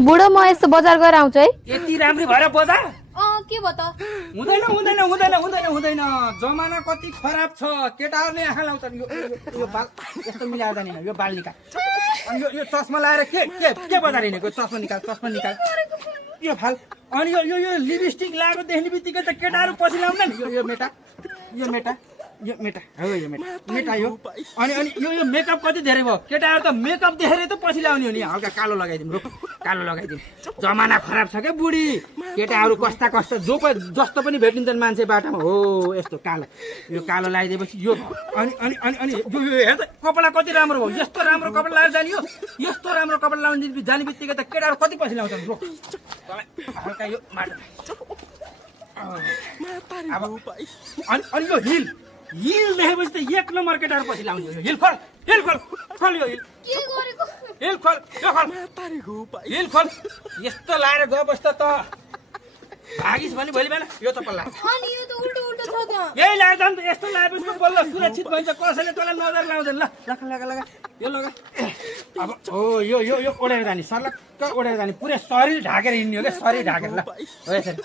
बुढो म यस्तो बजार गएर आउँछु है। यति राम्री भएर बजार के भयो त? हुँदैन हुँदैन हुँदैन हुँदैन हुँदैन जमाना कति खराब छ केटाहरूले आँखा लाउँछन् यो बाल यस्तो मिलाएर जाने यो बाल निकाल अनि यो चस्मा लाएर के बजार हिँडेको चस्मा निकाल यो फाल अनि यो लिपस्टिक लगाएको देख्ने बित्तिकै त केटाहरू पछि लाउँदैन यो मेटा हो यो मेटा यो अनि यो मेकअप कति धेरै भयो केटाहरू त मेकअप देखेरै त पछि लाउने हो नि हल्का कालो लगाइदिउँ जमाना खराब छ क्या बुढी केटाहरू कस्ता जस्तो पनि भेटिन्छन् मान्छे बाटामा हो यस्तो कालो लगाइदिएपछि यो अनि यो हेर त कपडा कति राम्रो हो यस्तो राम्रो कपडा लगाएर जाने हो यस्तो राम्रो कपडा लाउने जाने बित्तिकै त केटाहरू कति पछि लाउँछन् रोक हल्का यो माटो अनि यो हिल देखेपछि त एक नम्बर केटाहरू पछि लाउने हो हिल खोल यो हिल खोल यस्तो लाएर गएपछि त भागिस भने भोलि बिहान यो चप्पल लाग्छ यही लाग्छ नि त यस्तो लगाएपछि बल्ल सुरक्षित भइन्छ कसैले तँलाई नजर लाउँदैन ल लगा यो लगा अब हो यो ओढेर जाने सर्लक्क ओढेर जाने पुरै शरीर ढाकेर हिँड्ने हो क्या शरीर ढाकेर ल हो यसरी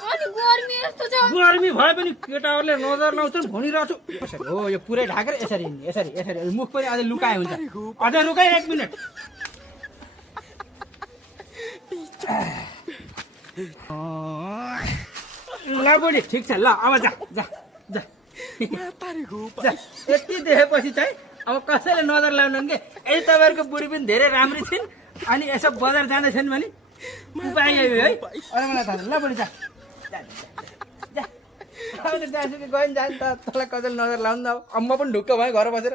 गर्मी भए पनि केटाहरूले नजर लाउँछन् भनिरहेको छु हो यो पुरै ढाकेर यसरी हिँड्ने यसरी मुख पनि अझै लुकाए हुन्छ अझै रुकाइ 1 मिनेट ल बुढी ठिक छ ल अब जा यति देखेपछि चाहिँ अब कसैले नजर लाउनु कि यही तपाईँहरूको बुढी पनि धेरै राम्री छिन् अनि यसो बजार जाँदैछन् भने उपाय है अरे मलाई थाहा ल बुढी जा गयो नि जान्छु कि गयो नि जान्छ त तँलाई कसैले नजर लाउनु अब म पनि ढुक्क भयो घर बसेर